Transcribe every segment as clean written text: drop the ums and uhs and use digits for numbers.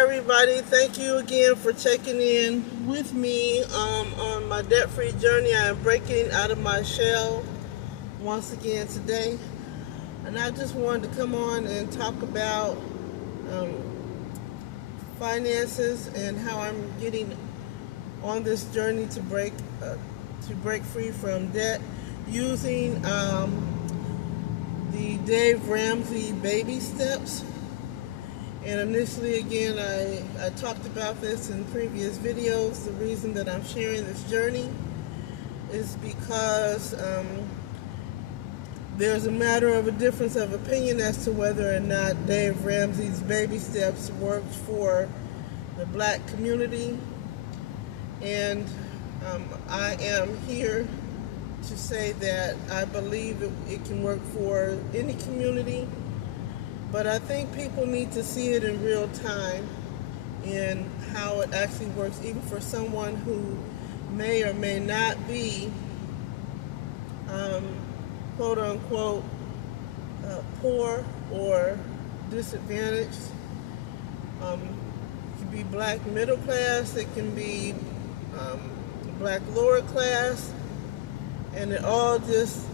everybody. Thank you again for checking in with me on my debt-free journey. I am breaking out of my shell once again today. And I just wanted to come on and talk about um, finances and how I'm getting on this journey to break free from debt using the Dave Ramsey baby steps. And initially, again, I talked about this in previous videos. The reason that I'm sharing this journey is because there's a matter of a difference of opinion as to whether or not Dave Ramsey's baby steps worked for the black community. And I am here to say that I believe it can work for any community. But I think people need to see it in real time and how it actually works, even for someone who may or may not be, quote unquote, poor or disadvantaged. It can be black middle class, it can be black lower class, and it all just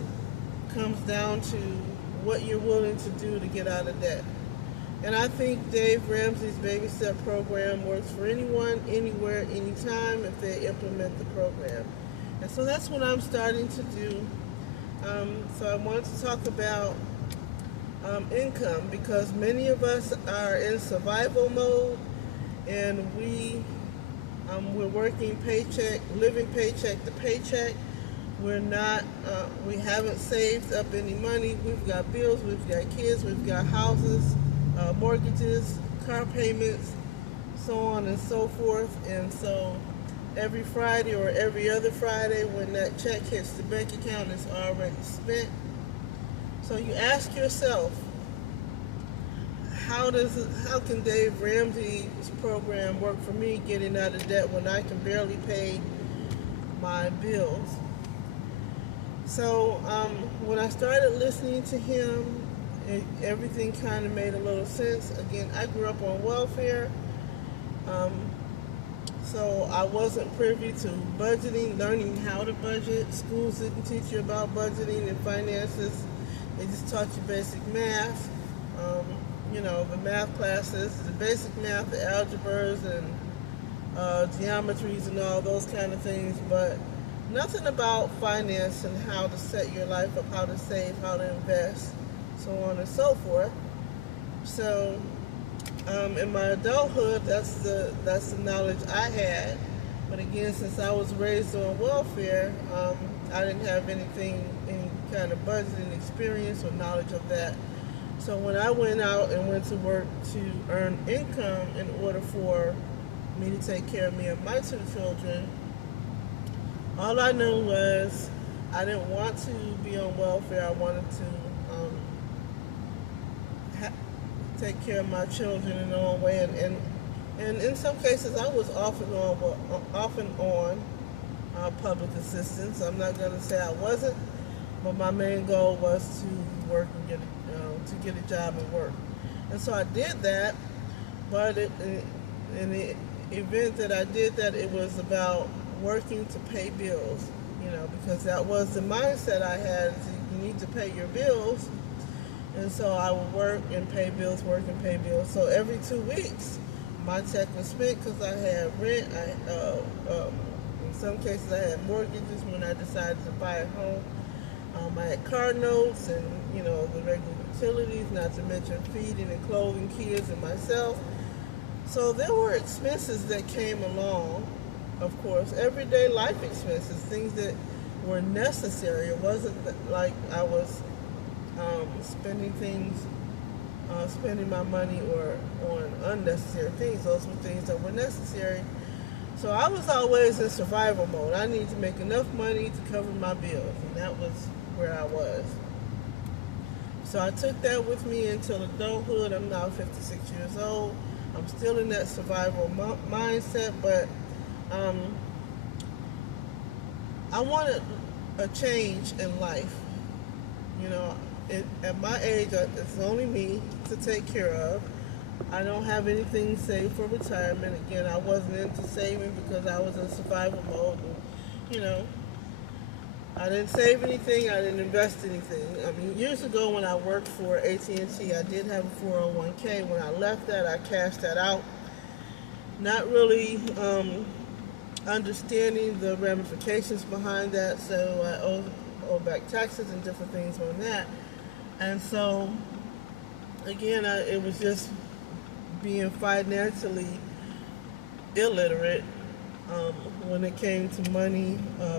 comes down to what you're willing to do to get out of debt. And I think Dave Ramsey's Baby Step program works for anyone, anywhere, anytime if they implement the program. And so that's what I'm starting to do. So I wanted to talk about income, because many of us are in survival mode, and we're working living paycheck to paycheck. We're not, we haven't saved up any money. We've got bills, we've got kids, we've got houses, mortgages, car payments, so on and so forth. And so every Friday or every other Friday when that check hits the bank account, it's already spent. So you ask yourself, how can Dave Ramsey's program work for me getting out of debt when I can barely pay my bills? So when I started listening to him, everything kind of made a little sense. Again, I grew up on welfare, so I wasn't privy to budgeting, learning how to budget. Schools didn't teach you about budgeting and finances. They just taught you basic math, the math classes, the basic math, the algebras and geometries and all those kind of things, but nothing about finance and how to set your life up, how to save, how to invest, so on and so forth. So in my adulthood, that's the knowledge I had. But again, since I was raised on welfare, I didn't have any kind of budgeting experience or knowledge of that. So when I went out and went to work to earn income in order for me to take care of me and my two children, all I knew was I didn't want to be on welfare. I wanted to take care of my children in their own way. And in some cases, I was off and on public assistance. I'm not going to say I wasn't, but my main goal was to work and get a job and work. And so I did that, but in the event that I did that, it was about working to pay bills, because that was the mindset I had. You need to pay your bills. And so I would work and pay bills, work and pay bills. So every 2 weeks, my check was spent because I had rent. In some cases, I had mortgages when I decided to buy a home. I had car notes and, the regular utilities, not to mention feeding and clothing kids and myself. So there were expenses that came along. Of course, everyday life expenses, things that were necessary. It wasn't like I was spending my money on unnecessary things. Those were things that were necessary. So I was always in survival mode. I needed to make enough money to cover my bills, and that was where I was. So I took that with me until adulthood. I'm now 56 years old. I'm still in that survival mindset, but I wanted a change in life. At my age, it's only me to take care of. I don't have anything saved for retirement. Again, I wasn't into saving because I was in survival mode. And, you know, I didn't save anything. I didn't invest anything. I mean, years ago when I worked for AT&T, I did have a 401k. When I left that, I cashed that out. Not really understanding the ramifications behind that, so I owe back taxes and different things on that. And so, again, it was just being financially illiterate when it came to money,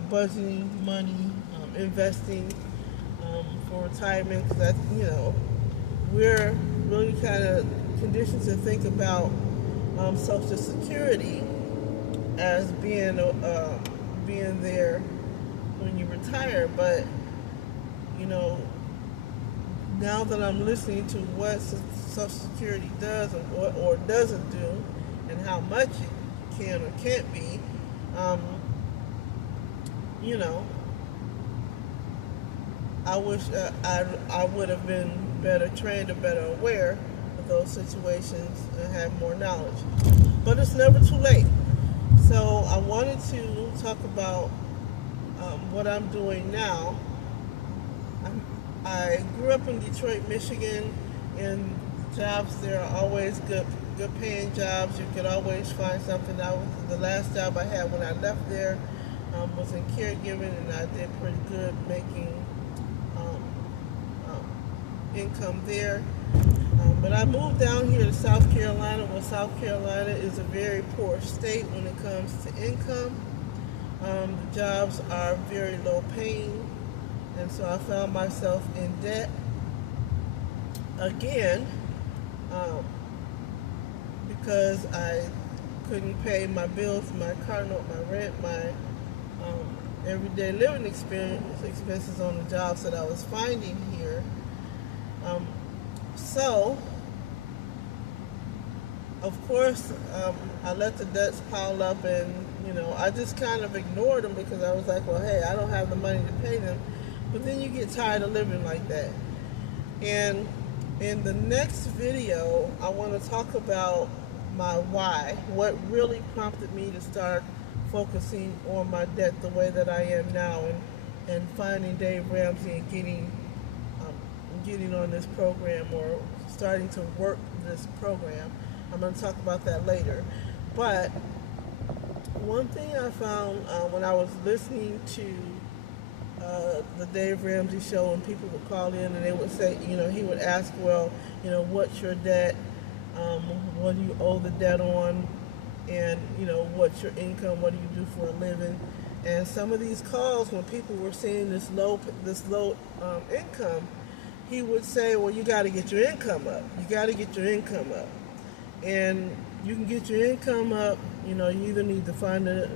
budgeting money, investing for retirement. Because that, we're really kind of conditioned to think about Social Security as being there when you retire. But now that I'm listening to what Social Security does or doesn't do, and how much it can or can't be, I wish I would have been better trained or better aware of those situations and have more knowledge. But it's never too late. So I wanted to talk about what I'm doing now. I grew up in Detroit, Michigan, and jobs there are always good paying jobs. You could always find something. The last job I had when I left there was in caregiving, and I did pretty good making income there. But I moved down here to South Carolina. Well, South Carolina is a very poor state when it comes to income. The jobs are very low paying, and so I found myself in debt again because I couldn't pay my bills, my car note, my rent, my everyday living expenses on the jobs that I was finding here. So, of course, I let the debts pile up, and I just kind of ignored them because I was like, well, hey, I don't have the money to pay them. But then you get tired of living like that. And in the next video, I want to talk about my why, what really prompted me to start focusing on my debt the way that I am now, and finding Dave Ramsey and getting on this program, or starting to work this program. I'm going to talk about that later. But one thing I found when I was listening to the Dave Ramsey show, and people would call in and they would say, he would ask, well, what's your debt? What do you owe the debt on? And, what's your income? What do you do for a living? And some of these calls, when people were seeing this low income, he would say, well, you got to get your income up. You got to get your income up. And you can get your income up, you either need to find a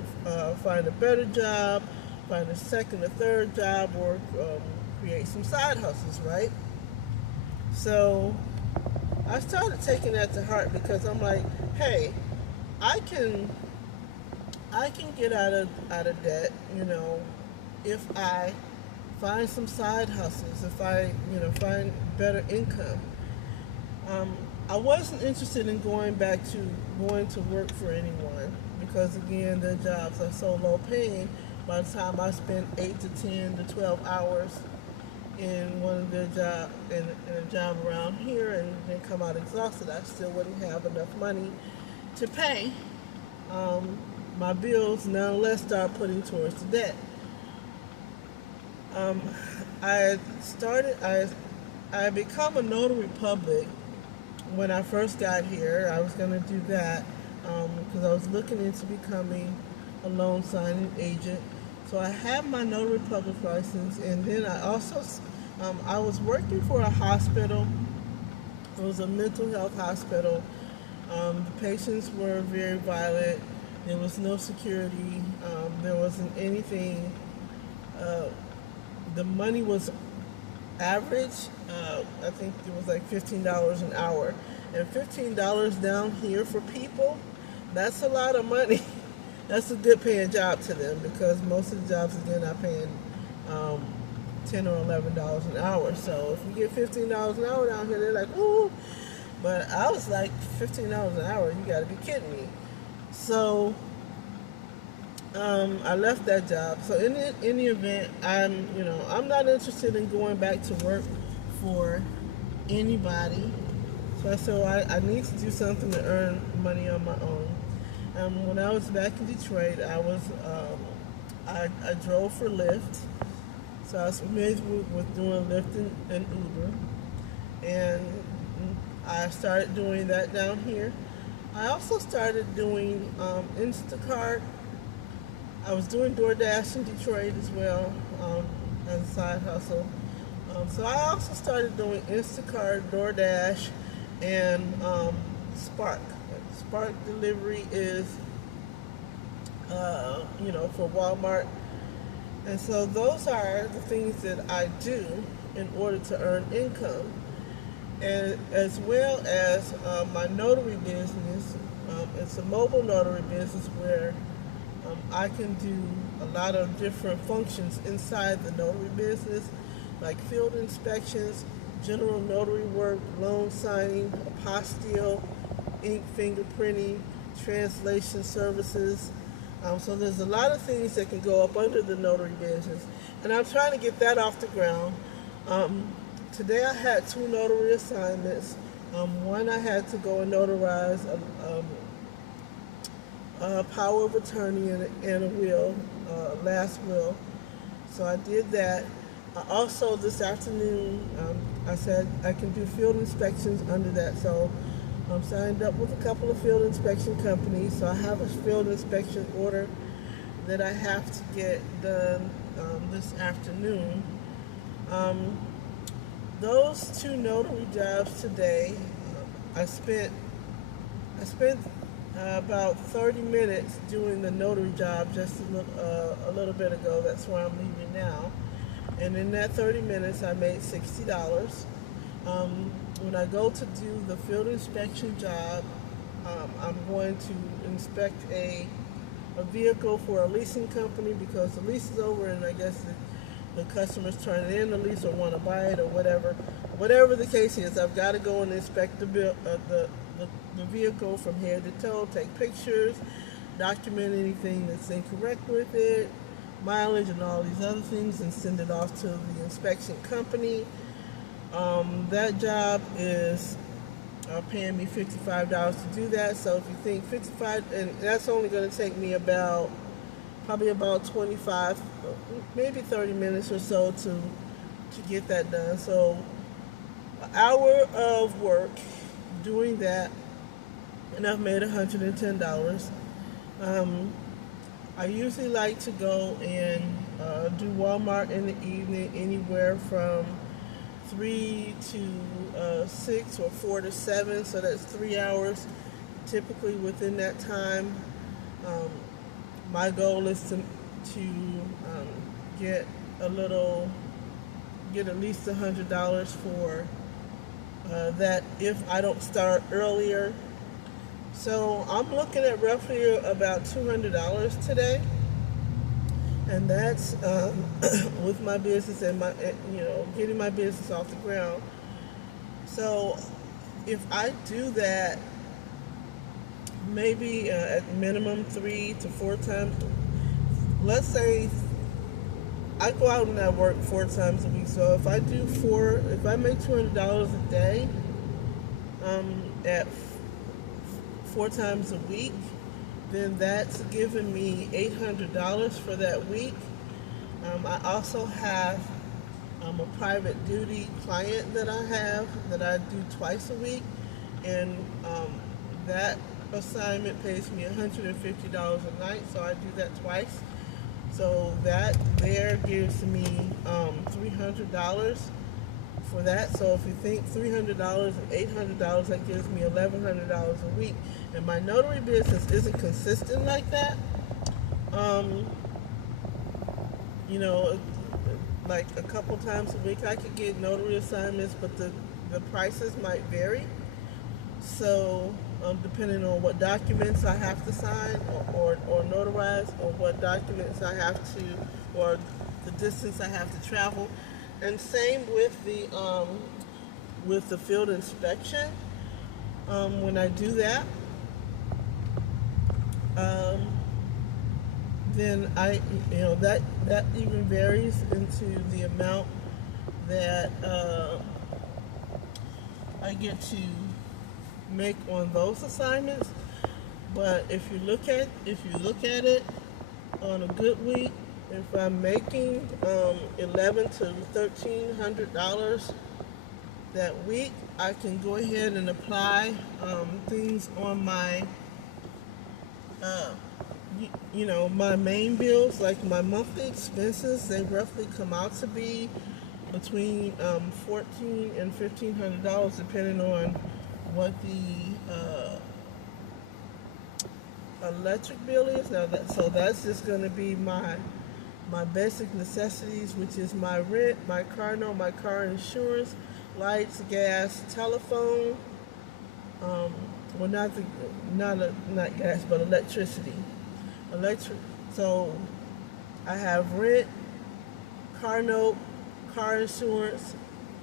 better job, find a second or third job, or create some side hustles, right? So I started taking that to heart because I'm like, hey, I can get out of debt, if I find some side hustles, if I find better income. I wasn't interested in going to work for anyone because, again, their jobs are so low paying. By the time I spend 8 to 10 to 12 hours in one of their in a job around here, and then come out exhausted, I still wouldn't have enough money to pay my bills, and now let's start putting towards the debt. I become a notary public when I first got here. I was going to do that because I was looking into becoming a loan signing agent. So I have my notary public license, and then I also I was working for a hospital. It was a mental health hospital. The patients were very violent. There was no security. There wasn't anything. The money was average. I think it was like $15 an hour. And $15 down here for people, that's a lot of money. That's a good paying job to them, because most of the jobs, again, are paying $10 or $11 an hour. So if you get $15 an hour down here, they're like, ooh, But I was like, $15 an hour, you gotta be kidding me. So I left that job. So in the event, I'm not interested in going back to work for anybody. So I said, well, I need to do something to earn money on my own. When I was back in Detroit, I drove for Lyft. So I was familiar with doing Lyft and Uber. And I started doing that down here. I also started doing Instacart. I was doing DoorDash in Detroit as well, as a side hustle. So I also started doing Instacart, DoorDash, and Spark. Spark delivery is, for Walmart. And so those are the things that I do in order to earn income. And as well as my notary business, it's a mobile notary business where I can do a lot of different functions inside the notary business, like field inspections, general notary work, loan signing, apostille, ink fingerprinting, translation services. So there's a lot of things that can go up under the notary business. And I'm trying to get that off the ground. Today I had 2 notary assignments. One, I had to go and notarize a power of attorney and a will, last will. So I did that. Also this afternoon, I said I can do field inspections under that. So I'm signed up with a couple of field inspection companies. So I have a field inspection order that I have to get done this afternoon. Those 2 notary jobs today, I spent about 30 minutes doing the notary job just a little bit ago. That's where I'm leaving now. And in that 30 minutes, I made $60. When I go to do the field inspection job, I'm going to inspect a vehicle for a leasing company because the lease is over and I guess the customer's turning in the lease or want to buy it or whatever. Whatever the case is, I've got to go and inspect the vehicle from head to toe, take pictures, document anything that's incorrect with it, mileage and all these other things, and send it off to the inspection company. That job is paying me $55 to do that. So if you think 55, and that's only going to take me probably about 25, maybe 30 minutes or so to get that done. So an hour of work doing that, and I've made $110. I usually like to go and do Walmart in the evening, anywhere from 3 to 6 or 4 to 7, so that's 3 hours. Typically within that time, my goal is to get at least $100 for that if I don't start earlier. So I'm looking at roughly about $200 today, and that's with my business and getting my business off the ground. So if I do that, maybe at minimum 3 to 4 times. Let's say I go out and I work 4 times a week. So if I make $200 a day, at 4 times a week, then that's giving me $800 for that week. I also have a private duty client that I do twice a week, and that assignment pays me $150 a night, so I do that twice. So that there gives me $300 for that. So if you think $300 and $800, that gives me $1,100 a week. And my notary business isn't consistent like that. Like a couple times a week I could get notary assignments, but the prices might vary. So depending on what documents I have to sign or notarize, or what documents I have to, or the distance I have to travel. And same with the field inspection. When I do that, um, then that even varies into the amount that I get to make on those assignments. But if you look at it on a good week, if I'm making $1,100 to $1,300 that week, I can go ahead and apply things on my uh, my main bills, like my monthly expenses. They roughly come out to be between $1,400 and $1,500, depending on what the electric bill is. So that's just going to be my basic necessities, which is my rent, my car note, my car insurance, lights, gas, telephone. Um, well, not gas, but electricity. Electric. So I have rent, car note, car insurance.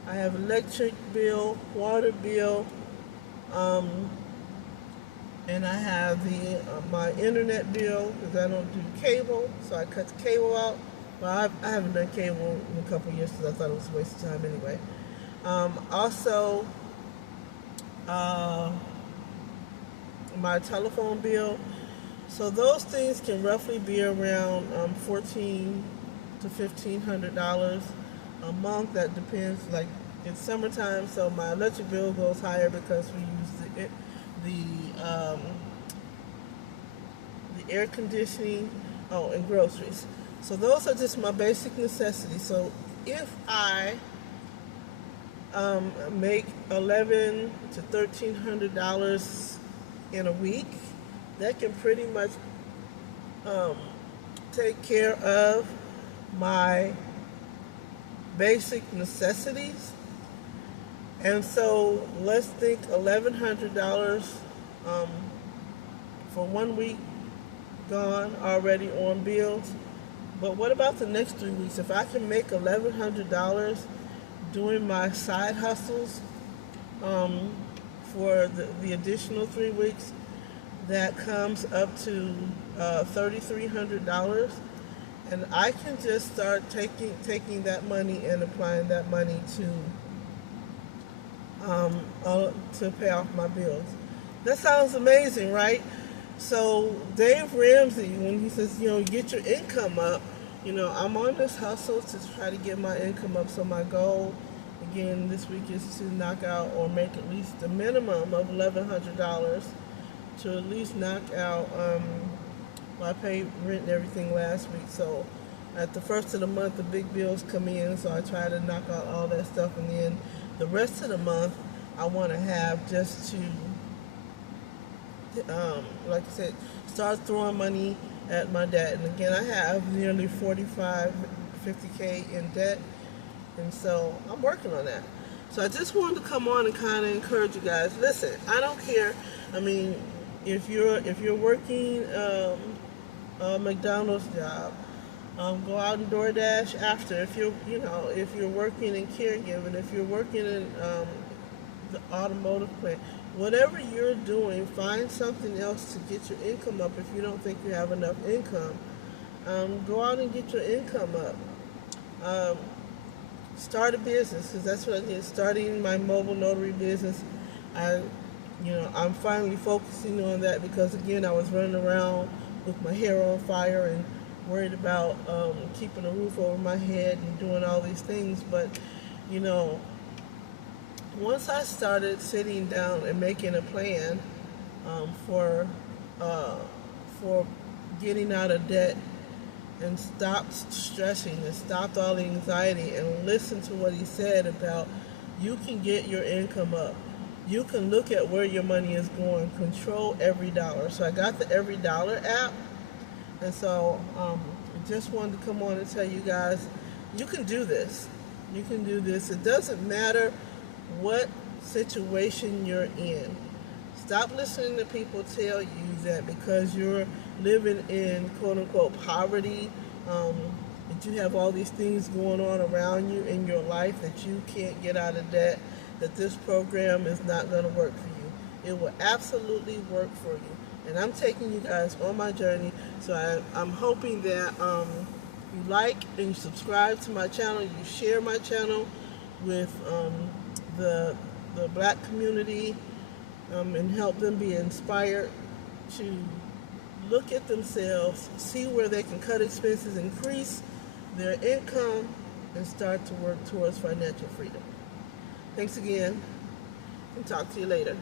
I have electric bill, water bill, um, and I have the my internet bill because I don't do cable, so I cut the cable out. Well, I haven't done cable in a couple of years because I thought it was a waste of time anyway. Also, uh, my telephone bill. So those things can roughly be around $1,400 to $1,500 a month. That depends. Like it's summertime, so my electric bill goes higher because we use the the air conditioning. Oh, and groceries. So those are just my basic necessities. So if I make $1,100 to $1,300 in a week, that can pretty much um, take care of my basic necessities. And so let's think $1,100 um, for 1 week gone already on bills. But what about the next 3 weeks? If I can make $1,100 doing my side hustles um, for the additional 3 weeks, that comes up to $3,300, and I can just start taking that money and applying that money to pay off my bills. That sounds amazing, right? So Dave Ramsey, when he says, get your income up, I'm on this hustle to try to get my income up. So my goal, again, this week is to knock out or make at least a minimum of $1,100 to at least knock out. I paid rent and everything last week, so at the first of the month, the big bills come in, so I try to knock out all that stuff, and then the rest of the month, I want to have just to, like I said, start throwing money at my debt. And again, I have nearly 50K in debt, and so I'm working on that. So I just wanted to come on and kind of encourage you guys. Listen, I don't care. I mean, if you're working a McDonald's job, go out and DoorDash after. If you're working in caregiving, if you're working in the automotive plant, whatever you're doing, find something else to get your income up. If you don't think you have enough income, go out and get your income up. Start a business, because that's what I did. Starting my mobile notary business, I'm finally focusing on that because, again, I was running around with my hair on fire and worried about keeping a roof over my head and doing all these things. But, once I started sitting down and making a plan for getting out of debt and stopped stressing and stopped all the anxiety and listened to what he said about you can get your income up. You can look at where your money is going, control every dollar. So I got the Every Dollar app, and so I just wanted to come on and tell you guys, you can do this. You can do this. It doesn't matter what situation you're in. Stop listening to people tell you that because you're living in quote-unquote poverty, that you have all these things going on around you in your life, that you can't get out of debt, that this program is not going to work for you. It will absolutely work for you. And I'm taking you guys on my journey. So I'm hoping that you like and you subscribe to my channel. You share my channel with the black community and help them be inspired to look at themselves, see where they can cut expenses, increase their income, and start to work towards financial freedom. Thanks again, and talk to you later.